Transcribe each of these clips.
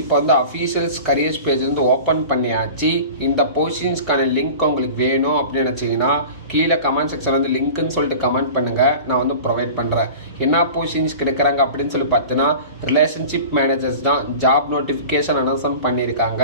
இப்போ வந்து officials careers page வந்து ஓப்பன் பண்ணியாச்சு. இந்த போஸ்டிங்ஸ்க்கான லிங்க் உங்களுக்கு வேணும் அப்படின்னு நினச்சிங்கன்னா கீழே கமெண்ட் செக்ஷன் வந்து லிங்க்குன்னு சொல்லிட்டு கமெண்ட் பண்ணுங்கள். நான் வந்து ப்ரொவைட் பண்ணுறேன். என்ன போஸ்டிங்ஸ் கிடைக்கிறாங்க அப்படின்னு சொல்லி பார்த்தீங்கன்னா ரிலேஷன்ஷிப் மேனேஜர்ஸ் தான் ஜாப் நோட்டிஃபிகேஷன் அனௌன்ஸ்மெண்ட் பண்ணியிருக்காங்க.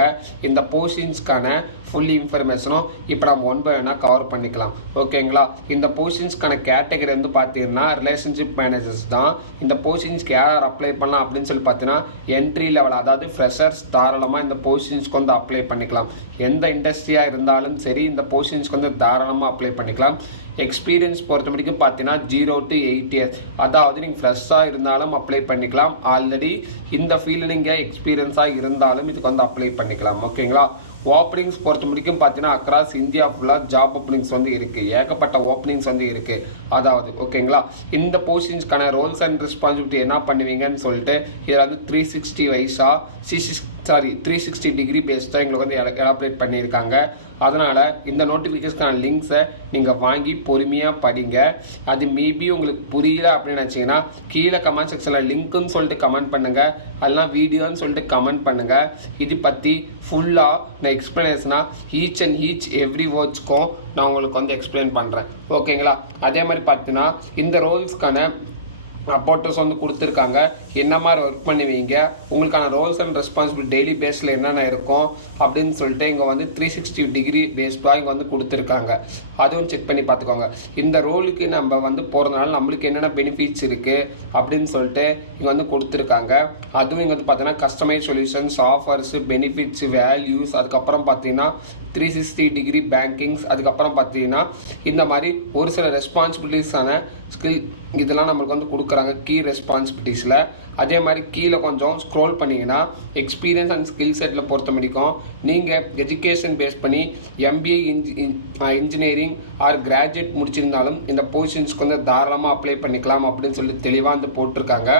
இந்த போஸ்டிங்ஸ்க்கான ஃபுல் இன்ஃபர்மேஷனும் இப்போ நம்ம ஒன் பை ஒன்னாக கவர் பண்ணிக்கலாம். ஓகேங்களா? இந்த போஸ்டிங்ஸ்க்கான கேட்டகரி வந்து பார்த்தீங்கன்னா ரிலேஷன்ஷிப் மேனேஜர்ஸ் தான். இந்த போஸ்டிங்ஸ்க்கு யார் அப்ளை பண்ணலாம் அப்படின்னு சொல்லி பார்த்தீங்கன்னா என்ட்ரி லெவல், அதாவது ஃப்ரெஷர்ஸ் தாராளமாக இந்த போஸ்டிங்ஸ்க்கு வந்து அப்ளை பண்ணிக்கலாம். எந்த இண்டஸ்ட்ரியாக இருந்தாலும் சரி இந்த போஸ்டிங்ஸ்க்கு வந்து தாராளமாக அப்ளை பண்ணிக்கலாம். எக்ஸ்பீரியன்ஸ் பொறுத்த வரைக்கும் பார்த்தீங்கன்னா 0 to 8 years, அதாவது நீங்கள் ஃப்ரெஷ்ஷாக இருந்தாலும் அப்ளை பண்ணிக்கலாம். ஆல்ரெடி இந்த ஃபீல்டு நீங்கள் எக்ஸ்பீரியன்ஸாக இருந்தாலும் இதுக்கு வந்து அப்ளை பண்ணிக்கலாம். ஓகேங்களா? ஓப்பனிங்ஸ் பொறுத்த வரைக்கும் பார்த்தீங்கன்னா அக்ராஸ் இந்தியா ஃபுல்லாக ஜாப் ஓப்பனிங்ஸ் வந்து இருக்குது. ஏகப்பட்ட ஓப்பனிங்ஸ் வந்து இருக்குது. அதாவது ஓகேங்களா, இந்த போஸ்டிங்ஸ்க்கான ரோல்ஸ் அண்ட் ரெஸ்பான்சிபிலிட்டி என்ன பண்ணுவீங்கன்னு சொல்லிட்டு இதில் வந்து 360 வைஸாக 360 டிகிரி பேஸ் தான் எங்களுக்கு வந்து எலாபரேட் பண்ணியிருக்காங்க. அதனால் இந்த நோட்டிஃபிகேஷனுக்கான லிங்க்ஸை நீங்கள் வாங்கி பொறுமையாக படிங்க. அது மேபி உங்களுக்கு புரியல அப்படின்னு நினச்சிங்கன்னா கீழே கமெண்ட் செக்ஷனில் லிங்க்குன்னு சொல்லிட்டு கமெண்ட் பண்ணுங்கள், அதெல்லாம் வீடியோன்னு சொல்லிட்டு கமெண்ட் பண்ணுங்கள். இது பற்றி ஃபுல்லாக நான் எக்ஸ்ப்ளனேஷனாக ஈச் எவ்ரி வேர்ட்ஸ்க்கும் நான் உங்களுக்கு வந்து எக்ஸ்பிளைன் பண்ணுறேன். ஓகேங்களா? அதே மாதிரி பார்த்தீங்கன்னா இந்த ரோல்ஸ்க்கான அப்போட்டர்ஸ் வந்து கொடுத்துருக்காங்க. என்ன மாதிரி ஒர்க் பண்ணுவீங்க, உங்களுக்கான ரோல்ஸ் அண்ட் ரெஸ்பான்சிபிலிட்டி டெய்லி பேஸில் என்னென்ன இருக்கும் அப்படின்னு சொல்லிட்டு இங்கே வந்து 360 டிகிரி பேஸ்டாக இங்கே வந்து கொடுத்துருக்காங்க. அதுவும் செக் பண்ணி பார்த்துக்கோங்க. இந்த ரோலுக்கு நம்ம வந்து போகிறதுனால நம்மளுக்கு என்னென்ன பெனிஃபிட்ஸ் இருக்குது அப்படின்னு சொல்லிட்டு இங்கே வந்து கொடுத்துருக்காங்க. அதுவும் இங்கே வந்து பார்த்தீங்கன்னா customize solutions, offers, benefits, values, அதுக்கப்புறம் பார்த்தீங்கன்னா 360 டிகிரி பேங்கிங்ஸ், அதுக்கப்புறம் பார்த்தீங்கன்னா இந்த மாதிரி ஒரு சில ரெஸ்பான்சிபிலிட்டிஸான ஸ்கில் இதெல்லாம் நம்மளுக்கு வந்து கொடுக்குறாங்க கீ ரெஸ்பான்சிபிலிட்டிஸில். அதே மாதிரி கீழே கொஞ்சம் ஸ்க்ரோல் பண்ணிங்கன்னா எக்ஸ்பீரியன்ஸ் அண்ட் ஸ்கில் செட்டில் பொறுத்த வரைக்கும் நீங்கள் எஜுகேஷன் பேஸ் பண்ணி MBA இன்ஜினியரிங் ஆர் கிராஜுவேட் முடிச்சிருந்தாலும் இந்த பொசிஷன்ஸ்க்கு வந்து தாராளமாக அப்ளை பண்ணிக்கலாம் அப்படின்னு சொல்லி தெளிவாக வந்து போட்டிருக்காங்க.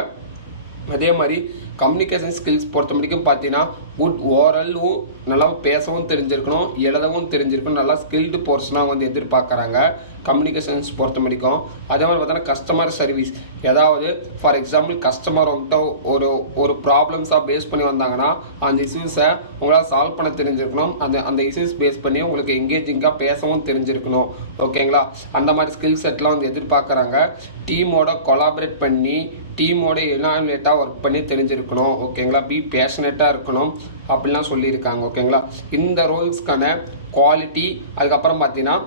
அதே மாதிரி கம்யூனிகேஷன் ஸ்கில்ஸ் பொறுத்த வரைக்கும் பார்த்தீங்கன்னா குட் ஓரலும் நல்லா பேசவும் தெரிஞ்சிருக்கணும், எழுதவும் தெரிஞ்சிருக்கணும், நல்லா ஸ்கில்டு போர்ஷனாக வந்து எதிர்பார்க்குறாங்க கம்யூனிகேஷன்ஸ் பொறுத்த வரைக்கும். அதே மாதிரி பார்த்தோன்னா கஸ்டமர் சர்வீஸ், ஏதாவது ஃபார் எக்ஸாம்பிள் கஸ்டமர் வந்துட்டு ஒரு ப்ராப்ளம்ஸாக பேஸ் பண்ணி வந்தாங்கன்னா அந்த இஷ்யூஸை உங்களால் சால்வ் பண்ண தெரிஞ்சிருக்கணும். அந்த இஷ்யூஸ் பேஸ் பண்ணி உங்களுக்கு எங்கேஜிங்காக பேசவும் தெரிஞ்சிருக்கணும். ஓகேங்களா? அந்த மாதிரி ஸ்கில் செட்லாம் வந்து எதிர்பார்க்குறாங்க. டீமோட கொலாபரேட் பண்ணி டீமோட எனாமினேட்டாக ஒர்க் பண்ணி தெரிஞ்சிருக்கணும். ஓகேங்களா? பி பேஷனேட்டாக இருக்கணும் அப்படிலாம் சொல்லியிருக்காங்க. ஓகேங்களா? இந்த ரோல்ஸ்க்கான குவாலிட்டி அதுக்கப்புறம் பார்த்தீங்கன்னா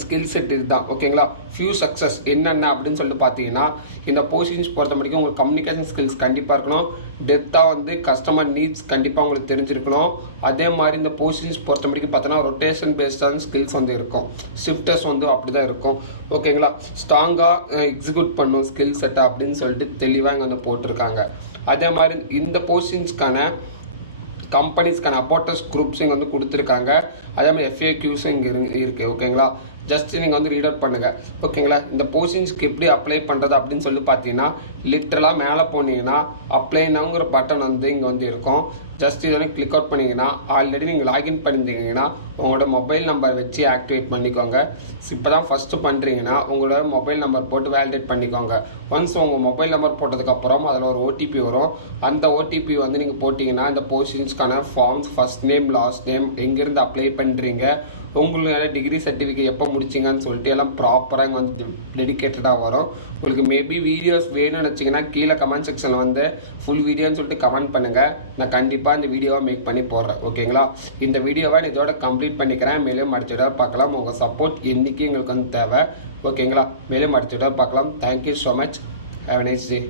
ஸ்கில் செட் இதுதான். ஓகேங்களா? ஃபியூ சக்ஸஸ் என்னென்ன அப்படின்னு சொல்லிட்டு பார்த்தீங்கன்னா இந்த போஸ்டிங்ஸ் பொறுத்த வரைக்கும் உங்களுக்கு கம்யூனிகேஷன் ஸ்கில்ஸ் கண்டிப்பாக இருக்கணும். டெப்த்தாக வந்து கஸ்டமர் நீட்ஸ் கண்டிப்பாக உங்களுக்கு தெரிஞ்சிருக்கணும். அதே மாதிரி இந்த போஸ்டிங்ஸ் பொறுத்த வரைக்கும் பார்த்தீங்கன்னா ரொட்டேஷன் பேஸ்டான ஸ்கில்ஸ் வந்து இருக்கும். ஷிஃப்டர்ஸ் வந்து அப்படி தான் இருக்கும். ஓகேங்களா? ஸ்ட்ராங்காக எக்ஸிக்யூட் பண்ணும் ஸ்கில் செட்டை அப்படின்னு சொல்லிட்டு தெளிவாக இங்கே வந்து போட்டிருக்காங்க. அதே மாதிரி இந்த போஸ்டிங்ஸ்க்கான கம்பெனிஸ்க்கான அப்போட்டர்ஸ் குரூப்ஸ் இங்கே வந்து கொடுத்துருக்காங்க. அதே மாதிரி FAQஸும் இங்கே இருக்குது. ஓகேங்களா? ஜஸ்ட் நீங்கள் வந்து ரீட் அவுட் பண்ணுங்கள். ஓகேங்களா? இந்த போஸ்டிங்ஸ்க்கு எப்படி அப்ளை பண்ணுறது அப்படின்னு சொல்லி பார்த்தீங்கன்னா லிட்ரலாக மேலே போனீங்கன்னா அப்ளைனாங்கிற பட்டன் வந்து இங்கே வந்து இருக்கும். ஜஸ்ட் இதோட கிளிக் அவுட் பண்ணிங்கன்னா ஆல்ரெடி நீங்கள் லாகின் பண்ணியிருந்தீங்கன்னா உங்களோட மொபைல் நம்பர் வச்சு ஆக்டிவேட் பண்ணிக்கோங்க. இப்போ தான் ஃபஸ்ட்டு பண்ணுறீங்கன்னா உங்களோட மொபைல் நம்பர் போட்டு வேலிடேட் பண்ணிக்கோங்க. ஒன்ஸ் உங்கள் மொபைல் நம்பர் போட்டதுக்கப்புறம் அதில் ஒரு OTP வரும். அந்த OTP வந்து நீங்கள் போட்டிங்கன்னா இந்த போஸ்டிங்ஸ்க்கான forms, first name, last name, எங்கேருந்து அப்ளை பண்ணுறீங்க, உங்களுக்கு டிகிரி சர்டிஃபிகேட் எப்போ முடிச்சிங்கன்னு சொல்லிட்டு எல்லாம் ப்ராப்பராக இங்கே வந்து டெடிக்கேட்டடாக வரும். உங்களுக்கு மேபி வீடியோஸ் வேணும்னு நினச்சிங்கன்னா கீழே கமெண்ட் செக்ஷனில் வந்து ஃபுல் வீடியோன்னு சொல்லிட்டு கமெண்ட் பண்ணுங்கள். நான் கண்டிப்பாக இந்த வீடியோவை மேக் பண்ணி போடுறேன். ஓகேங்களா? இந்த வீடியோவை நான் இதோட கம்ப்ளீட் பண்ணிக்கிறேன். மேலும் அடுத்த வீடியோ பார்க்கலாம். உங்கள் சப்போர்ட் என்றைக்கு எங்களுக்கு வந்து தேவை. ஓகேங்களா? மேலும் அடுத்த வீடியோ பார்க்கலாம். Thank you so much. Have a nice day.